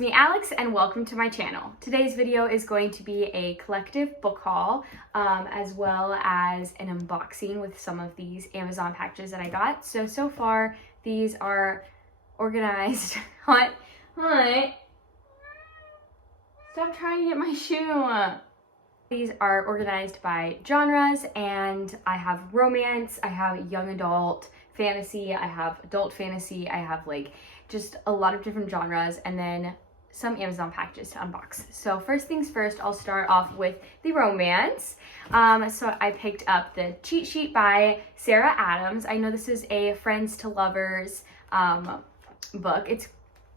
me, Alex, and welcome to my channel. Today's video is going to be a collective book haul, as well as an unboxing with some of these Amazon packages that I got. So far, these are organized. What? Stop trying to get my shoe. These are organized by genres, and I have romance, I have young adult fantasy, I have adult fantasy, I have like just a lot of different genres, and then some Amazon packages to unbox. So first things first, I'll start off with the romance. So I picked up the Cheat Sheet by Sarah Adams. I know this is a Friends to Lovers book. It's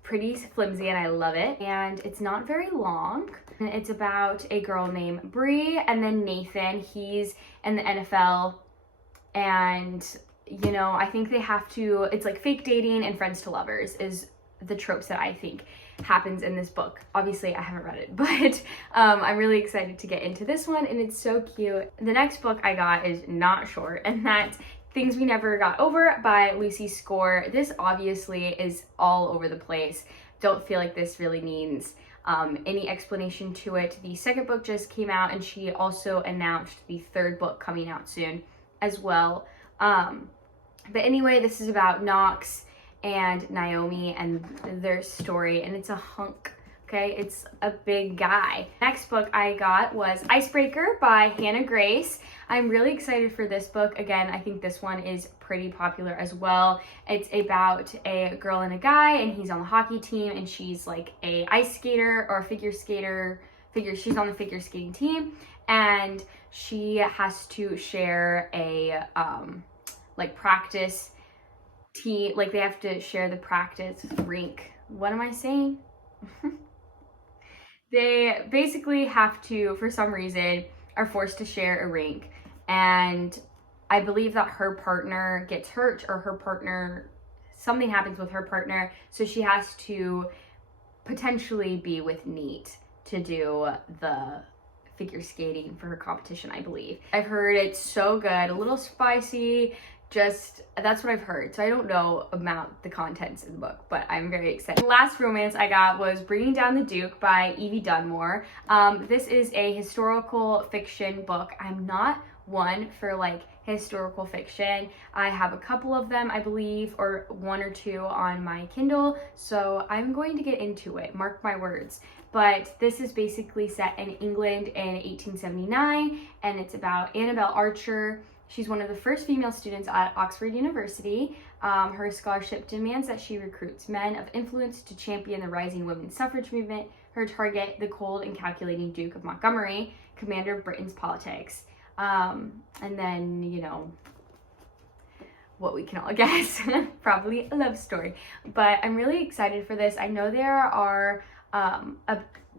pretty flimsy and I love it, and it's not very long. It's about a girl named Bree and then Nathan. He's in the NFL, and you know, I think they have to, it's like fake dating and friends to lovers is the tropes that I think happens in this book. Obviously I haven't read it, but I'm really excited to get into this one, and it's so cute. The next book I got is not short, and that's Things We Never Got Over by Lucy Score. This obviously is all over the place. Don't feel like this really needs any explanation to it. The second book just came out, and she also announced the third book coming out soon as well. But anyway, this is about Knox and Naomi and their story, and it's a hunk, okay? It's a big guy. Next book I got was Icebreaker by Hannah Grace. I'm really excited for this book. Again, I think this one is pretty popular as well. It's about a girl and a guy, and he's on the hockey team, and she's like a ice skater or a figure skater. She's on the figure skating team, and she has to share a like practice team, like they have to share the practice rink. What am I saying? They basically have to, for some reason, are forced to share a rink, and I believe that her partner gets hurt, or something happens with her partner, so she has to potentially be with Neat to do the figure skating for her competition, I believe. I've heard it's so good, a little spicy, just that's what I've heard. So I don't know about the contents in the book, but I'm very excited. The last romance I got was Bringing Down the Duke by Evie Dunmore. This is a historical fiction book. I'm not one for like historical fiction. I have a couple of them, I believe, or one or two on my Kindle, so I'm going to get into it, mark my words. But this is basically set in England in 1879, and it's about Annabelle Archer. She's one of the first female students at Oxford University. Her scholarship demands that she recruits men of influence to champion the rising women's suffrage movement. Her target, the cold and calculating Duke of Montgomery, commander of Britain's politics. And then, you know, what we can all guess, probably a love story. But I'm really excited for this. I know there are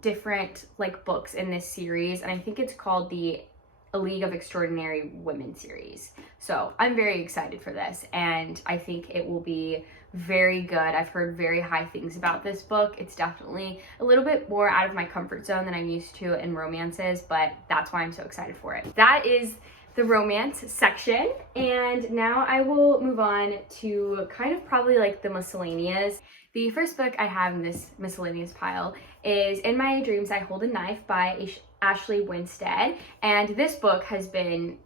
different like books in this series, and I think it's called the A League of Extraordinary Women series. So I'm very excited for this, and I think it will be very good. I've heard very high things about this book. It's definitely a little bit more out of my comfort zone than I'm used to in romances, but that's why I'm so excited for it. That is the romance section, and now I will move on to kind of probably like the miscellaneous. The first book I have in this miscellaneous pile is In My Dreams I Hold a Knife by Ashley Winstead, and this book has been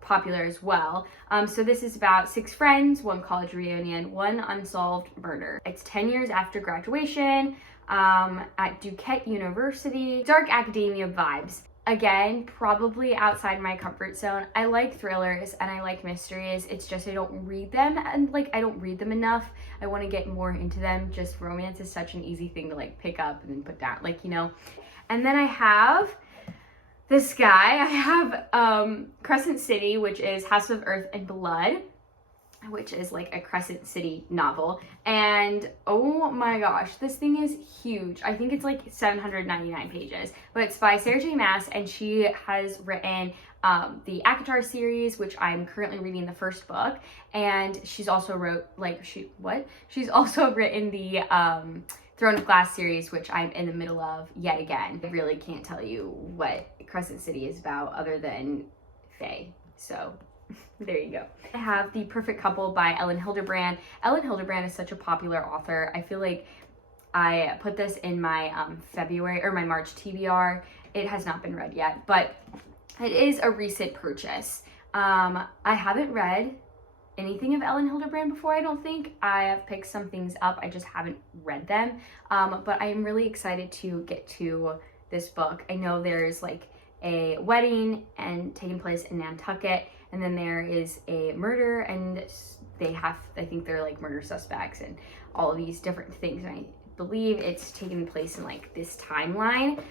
popular as well. So this is about 6 friends, 1 college reunion, 1 unsolved murder. It's 10 years after graduation at Duquesne University. Dark academia vibes. Again, probably outside my comfort zone. I like thrillers and I like mysteries. It's just I don't read them, and like I don't read them enough. I want to get more into them. Just romance is such an easy thing to like pick up and then put down, like, you know. And then I have this guy. I have Crescent City, which is House of Earth and Blood, which is like a Crescent City novel. And oh my gosh, this thing is huge. I think it's like 799 pages, but it's by Sarah J. Maas, and she has written the ACOTAR series, which I'm currently reading the first book, and she's also she's also written the Throne of Glass series, which I'm in the middle of yet again. I really can't tell you what Crescent City is about other than Faye, so there you go. I have The Perfect Couple by Ellen Hilderbrand. Ellen Hilderbrand is such a popular author. I feel like I put this in my February or my March TBR. It has not been read yet, but it is a recent purchase. I haven't read anything of Ellen Hildebrand before, I don't think. I have picked some things up, I just haven't read them. But I am really excited to get to this book. I know there's like a wedding and taking place in Nantucket, and then there is a murder, and I think they're like murder suspects and all of these different things. And I believe it's taking place in like this timeline.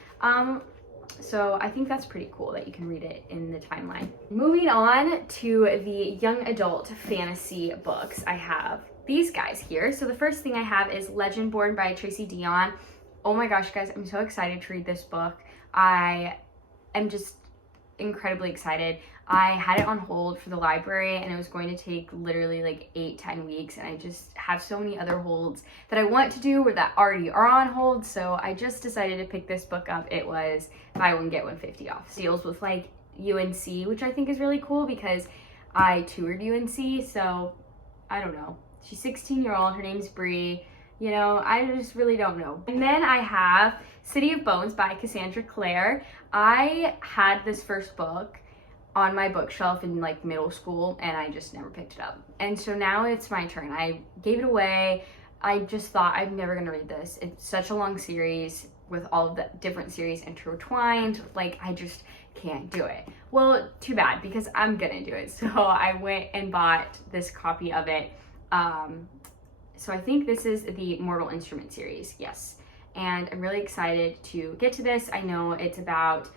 So I think that's pretty cool that you can read it in the timeline. Moving on to the young adult fantasy books, I have these guys here. So the first thing I have is Legendborn by Tracy Deonn. Oh my gosh, guys, I'm so excited to read this book. I am just incredibly excited. I had it on hold for the library, and it was going to take literally like 8-10 weeks, and I just have so many other holds that I want to do or that already are on hold, so I just decided to pick this book up. It was buy one get one 50 off. Deals with like UNC, which I think is really cool because I toured UNC, so I don't know. She's 16-year-old, her name's Bree. You know, I just really don't know. And then I have City of Bones by Cassandra Clare. I had this first book on my bookshelf in like middle school, and I just never picked it up. And so now it's my turn. I gave it away. I just thought I'm never gonna read this. It's such a long series with all of the different series intertwined. Like, I just can't do it. Well, too bad, because I'm gonna do it. So I went and bought this copy of it. So I think this is the Mortal Instrument series, yes. And I'm really excited to get to this. I know it's about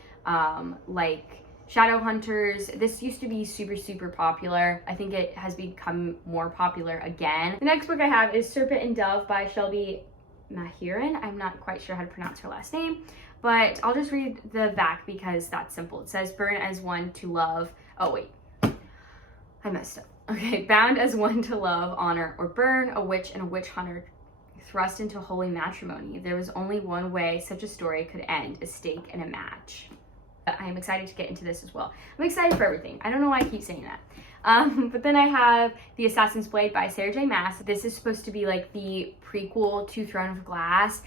like shadow hunters. This used to be super popular. I think it has become more popular again. The next book I have is Serpent and Dove by Shelby Mahiran. I'm not quite sure how to pronounce her last name, but I'll just read the back because that's simple. It says, burn as one to love. Oh wait, I messed up. Okay, bound as one to love, honor, or burn, a witch and a witch hunter thrust into holy matrimony. There was only one way such a story could end, a stake and a match. I am excited to get into this as well. I'm excited for everything. I don't know why I keep saying that. But then I have The Assassin's Blade by Sarah J. Maas. This is supposed to be like the prequel to Throne of Glass.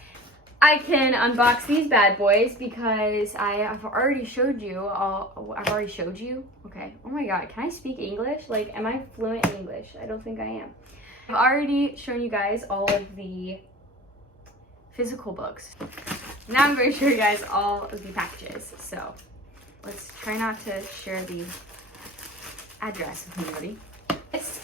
I can unbox these bad boys because I've already showed you. I've already showed you? Okay. Oh my god, can I speak English? Like, am I fluent in English? I don't think I am. I've already shown you guys all of the physical books. Now I'm going to show you guys all of the packages. So let's try not to share the address with anybody. This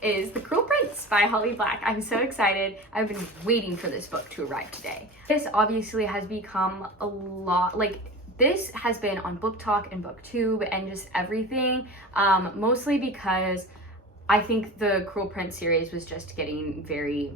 is The Cruel Prince by Holly Black. I'm so excited. I've been waiting for this book to arrive today. This obviously has become a lot, like this has been on Book Talk and BookTube and just everything, mostly because I think the Cruel Prince series was just getting very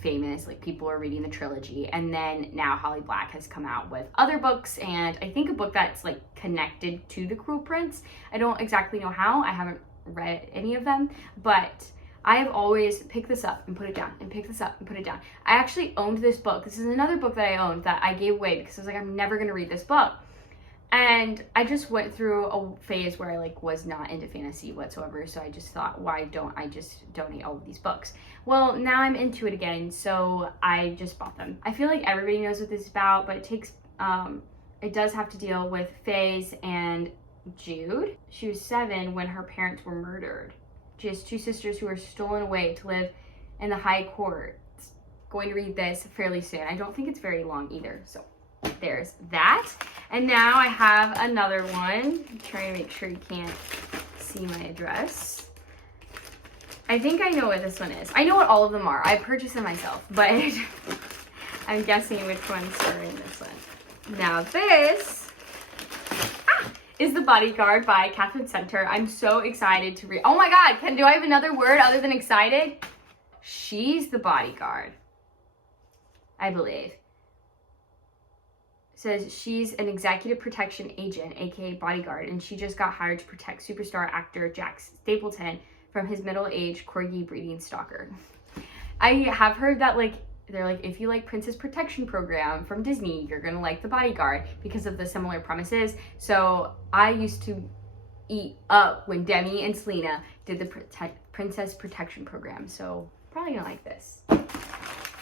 famous, like people are reading the trilogy, and then now Holly Black has come out with other books, and I think a book that's like connected to the Cruel Prince. I don't exactly know how, I haven't read any of them, but I have always picked this up and put it down and pick this up and put it down. I actually owned this book. This is another book that I owned that I gave away because I was like, I'm never gonna read this book. And I just went through a phase where I like was not into fantasy whatsoever, so I just thought, why don't I just donate all of these books? Well, now I'm into it again, so I just bought them. I feel like everybody knows what this is about, but it takes, it does have to deal with Faze and Jude. She was 7 when her parents were murdered. She has 2 sisters who were stolen away to live in the high court. Going to read this fairly soon. I don't think it's very long either, so there's that. And now I have another one. I'm trying to make sure you can't see my address. I think I know what this one is. I know what all of them are. I purchased them myself, but I'm guessing which ones are in this one. Now this is The Bodyguard by Catherine Center. I'm so excited to read. Oh my god, do I have another word other than excited? She's the bodyguard, I believe. Says she's an executive protection agent, aka bodyguard, and she just got hired to protect superstar actor Jack Stapleton from his middle-aged corgi breeding stalker. I have heard that like they're like, if you like Princess Protection Program from Disney, you're gonna like The Bodyguard because of the similar premises. So I used to eat up when Demi and Selena did the Princess Protection Program. So probably gonna like this.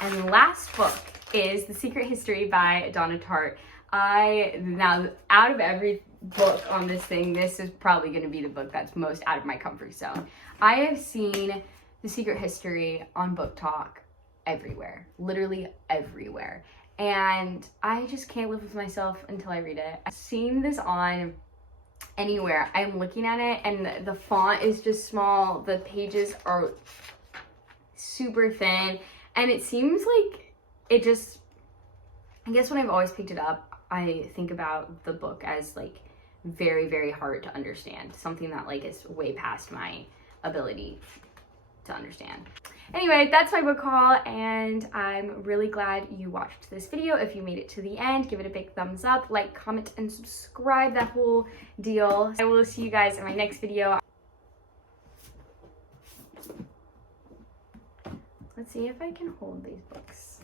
And the last book is The Secret History by Donna Tartt. Now, out of every book on this thing, this is probably going to be the book that's most out of my comfort zone. I have seen The Secret History on Book Talk everywhere, literally everywhere. And I just can't live with myself until I read it. I've seen this on anywhere. I'm looking at it and the font is just small. The pages are super thin. And it seems like it just, I guess when I've always picked it up, I think about the book as like very, very hard to understand. Something that like is way past my ability to understand. Anyway, that's my book haul, and I'm really glad you watched this video. If you made it to the end, give it a big thumbs up, like, comment, and subscribe, that whole deal. I will see you guys in my next video. Let's see if I can hold these books.